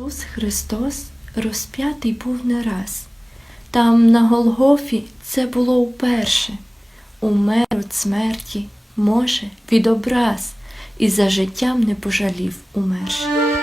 Ісус Христос розп'ятий був не раз. Там на Голгофі це було вперше. Умер від смерті, може, від образ, і за життям не пожалів умерши.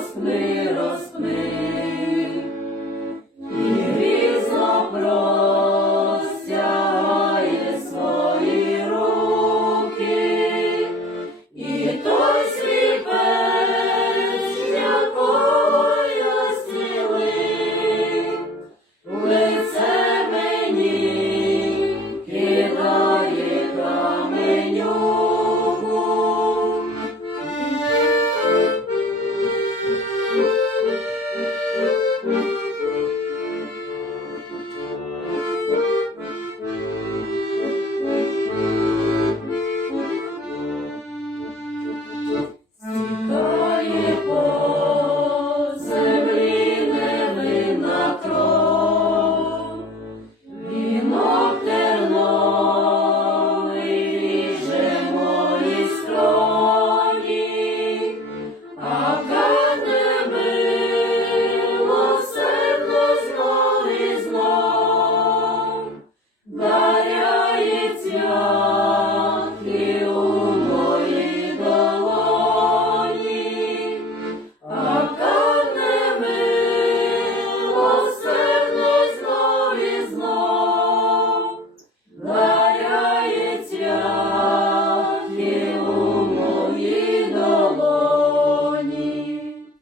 розпни, розпни.